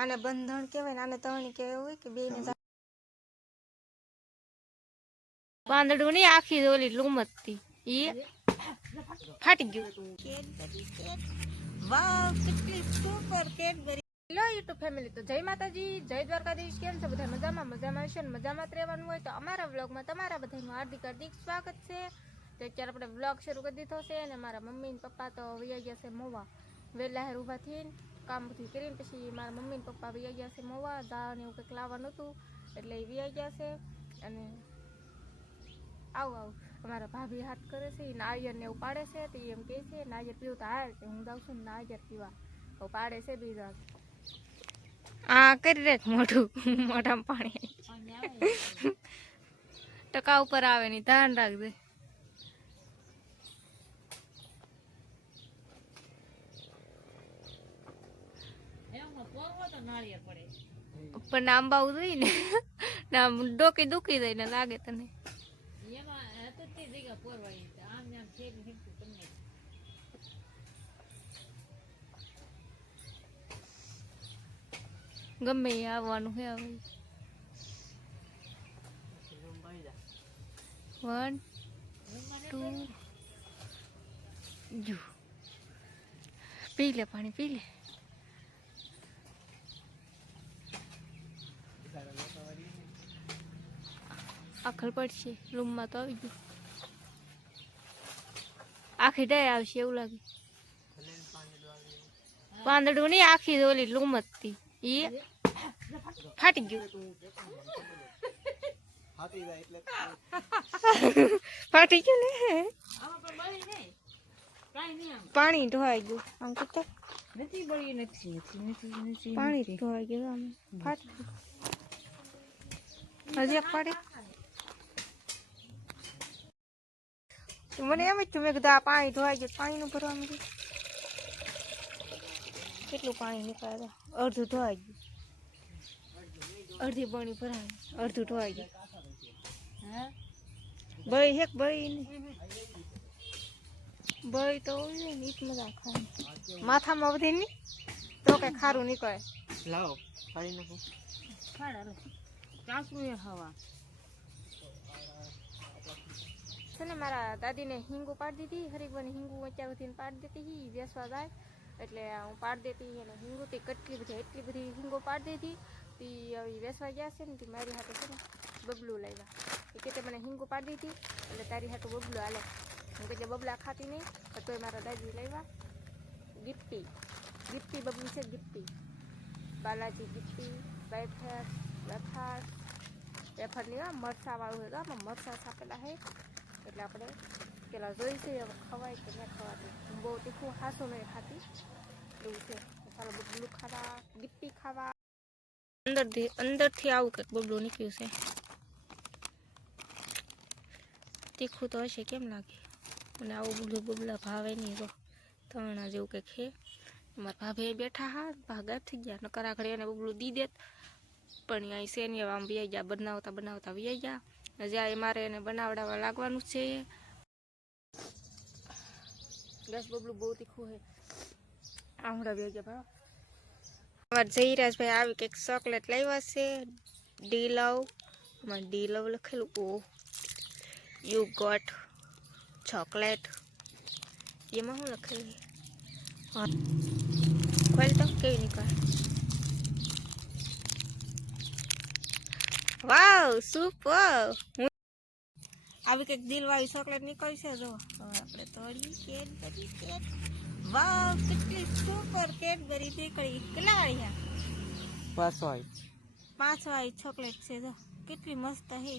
આને બંધણ કહેવાય ને આને તણી કહેવાય હોય કે બેને પાંદડું નહીં આખી ઓલી લૂમતતી ઈ ફાટી ગયું. વાવ કેટલી super Cadbury. Hello YouTube family, તો જય માતાજી, જય દ્વારકાધીશ. કેમ છો બધા? મજામાં હશે ને મજામાં જ રહેવાનું હોય તો અમારા વ્લોગમાં તમારા બધાનું હાર્દિક સ્વાગત છે. તો અત્યારે આપણે વ્લોગ શરૂ કરી દીધો છે અને મારા મમ્મી ને પપ્પા તો વૈયા ગયા છે મોવા. વહેલા હેર ઊભા થઈને કામ બધું કરીને પછી મારા મમ્મી ને પપ્પા વૈયા ગયા છે મોવા. દાળ ને એવું કંઈક લાવવાનું હતું એટલે એ વૈયા ગયા છે. અને આવું અમારા ભાભી હાથ કરે છે, નાળિયેર ને એવું પાડે છે. તો એમ કહે છે નાળિયેર પીવું તો હાલ, હું જાઉં છું નાળિયેર પીવા. તો પાડે છે બીજા આ કરી રે મોઢું મોઢામાં પાણી ટકા ઉપર આવે ની ધ્યાન રાખજે. પણ આંબા જોઈએ ને ડોકી દુખી જાય ને લાગે તને. ગમે આવવાનું હે હવે 1 2 પી લે પાણી પી લે. આખર પડશે રૂમમાં તો આવી ગયું. આખી ડાય આવશે એવું લાગે. પાંદડું નહીં આખી ઓલી લૂમતતી ઈ ફાટી ગયું. ફાટી ગયું ને પાણી ઢોવાઈ ગયું. આમ તો પાણી ઢોવાઈ ગયું. આમ ફાટી ગયું. હજી એક પાડી મને એમ જ થયું, મેં કીધું આ પાણી ધોવાઈ ગયું. પાણીનું ભરવાનું કેટલું પાણી નીકળે. અડધું ધોવાઈ ગયું, અડધી બણી ભરાય, અડધું ધોવાઈ ગયું. બળી હેક બળી ને બળી તો હોય ને ઈટ મજા ખાવાની. માથામાં બધી નહીં તો કઈ ખારું નીકળે. લાવો ફાડી નાખો. હવા છે ને મારા દાદીને હિંગુ પાડી દીધી. હરીકવાની હિંગુ અત્યાર સુધી પાડી દેતી વેસવા જાય એટલે હું પાડી દેતી. અને હિંગુથી એટલી બધી હિંગો પાડી દીધી. તે હવે વેસવા ગયા છે ને તે મારી હાથે છે ને બબલું લાવ્યા. એ કે મને હિંગુ પાડી દીધી એટલે તારી હાથું બબલું હાલે. હું કે બબલા ખાતી નહીં તો તોય મારા દાદી લાવ્યા ગિફ્ટી બબલું છે. ગિફ્ટી બાલાજી ગિફ્ટી વેફર નહીં મરચાં વાળું હોય તો આમાં મરચાં છાપેલા છે એટલે આપણે પેલા જોઈશે હવે ખવાય કે ન ખવાતું. હું બહુ તીખું હાસું નહીં ખાતી એવું છે. ચાલો બબલું ખાવા, ગિફ્ટી ખાવા. અંદરથી આવું કંઈક બબલું નીકળ્યું છે. તીખું તો હશે કેમ લાગે. અને આવું બધું બબલા ભાવે નહીં. તો તણા જેવું કંઈક છે. મારા ભાભી બેઠા હા ભાગા થઈ ગયા. નકર આખડે એને બબલું દી દેત પણ અહીં છે ને આમ વ્યાઈ ગયા. બનાવતા વ્યાઈ ગયા. જ્યાં મારે એને બનાવડાવવા લાગવાનું છે. ગેસ બબલું બહુ તીખું છે. આવડા વ્યાઈ ગયા ભાવ. અમારા જયરાજભાઈ આવી કંઈક ચોકલેટ લાવ્યા છે. ડી લવ લખેલું. ઓ યુ ગોટ ચોકલેટ એમાં શું લખેલું? ખોલ તો કેવી નીકળે. વાવ સુપર. આવી કંઈક દિલવાળી ચોકલેટ નીકળી છે. જો હવે આપણે તોડી કેડબરી. વાવ કેટલી સુપર કેડબરી નીકળી. કેટલા વાળી? 5 વાળી ચોકલેટ છે. જો કેટલી મસ્ત હે.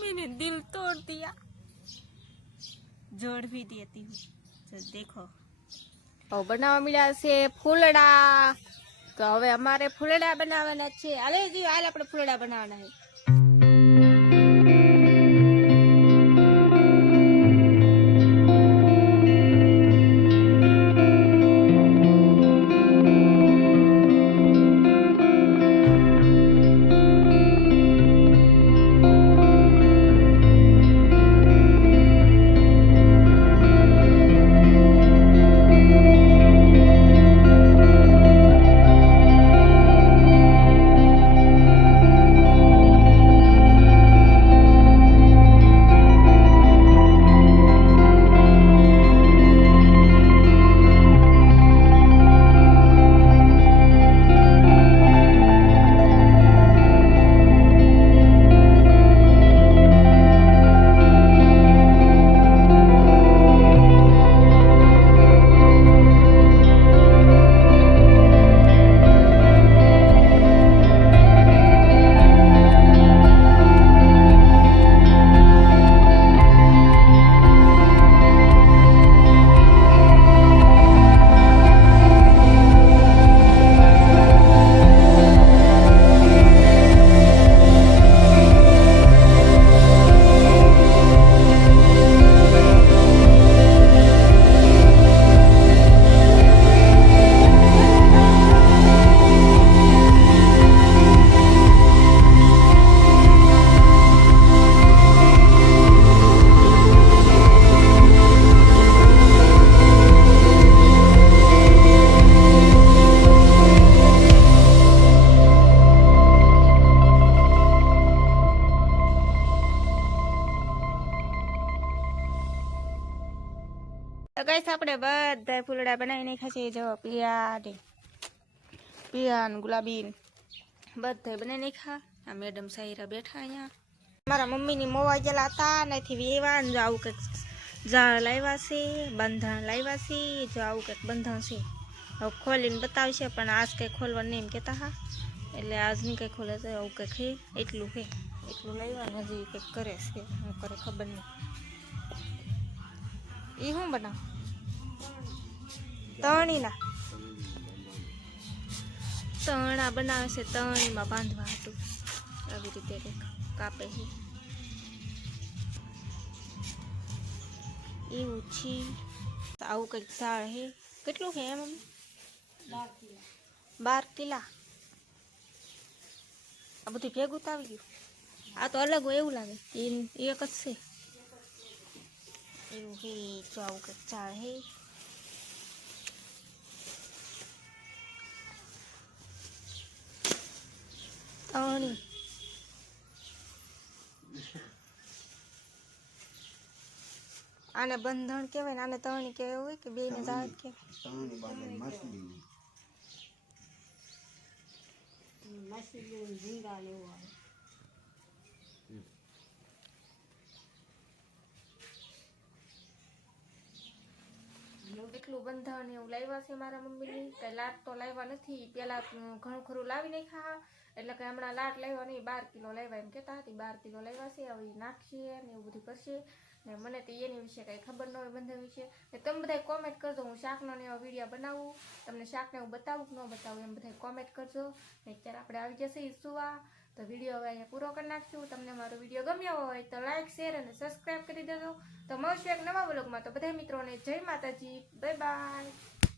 मैंने दिल तोड़ दिया. जोड़ भी देती हूँ. तो देखो હવે બનાવવા મળ્યા છે ફૂલડા. તો હવે અમારે ફૂલડા બનાવવાના છે. હાલ આપણે ફૂલડા બનાવવાના છે. બધા ફૂલડા બનાવી નાખ્યા છે. જો પીળા ને ગુલાબી બધા બનાવી નાખ્યા. આ મેડમ સાયરા બેઠા અહીંયા. મારા મમ્મીની મોવા ગયેલા હતા નથી વેવા. જો આવું કંઈક ઝાડ લાવ્યા છે, બંધણ લાવ્યા છે. જો આવું કંઈક બંધણ છે. હવે ખોલીને બતાવશે પણ આજ કંઈ ખોલવાનું નહીં એમ કહેતા હા. એટલે આજ નહીં કંઈ ખોલે છે. આવું કંઈક છે, એટલું છે. એટલું લાવ્યા ને હજી કંઈક કરે છે. શું કરે ખબર નહીં. એ શું બનાવ તણીના તણા બનાવે છે. તણીમાં બાંધવા હતું આવી રીતે કંઈક કાપે છે એવું છે. આવું કંઈક ઝાડ છે. કેટલું છે એમ 12 કિલા. આ બધું ભેગું તો આવી ગયું. આ તો અલગ હોય એવું લાગે. એ એક જ છે એવું છે. જો આવું કંઈક ઝાડ છે. તણી આને બંધણ કહેવાય ને આને તણી કહેવાય હોય કે બે ને ઝાડ કહેવાય. એટલું બંધણ એવું લાવ્યા છે મારા મમ્મીની. કઈ લાટ તો લાવ્યા નથી. પેલા ઘણું ખરું લાવી નાખ્યા. એટલે કે હમણાં લાટ લાવ્યા નહીં. 12 કિલો લાવ્યા એમ કહેતા હતી. 12 કિલો લાવ્યા છે. હવે નાખશે ને એવું બધું કરશે. ને મને તો એની વિશે કંઈ ખબર ન હોય બંધન વિશે. ને તમે બધા કોમેન્ટ કરજો. હું શાકનો ને એવા વિડીયો બનાવું. તમને શાકને હું બતાવું કે ન બતાવું એમ બધા કોમેન્ટ કરજો. ને અત્યારે આપણે આવી જશે સુવા. તો વિડીયો હવે અહીંયા પૂરો કરી નાખશું. તમને મારો વિડીયો ગમ્યો હોય તો લાઈક, શેર અને સબસ્ક્રાઈબ કરી દેજો. તો મળશું એક નવા વ્લોગમાં. તો બધા મિત્રોને જય માતાજી. Bye bye.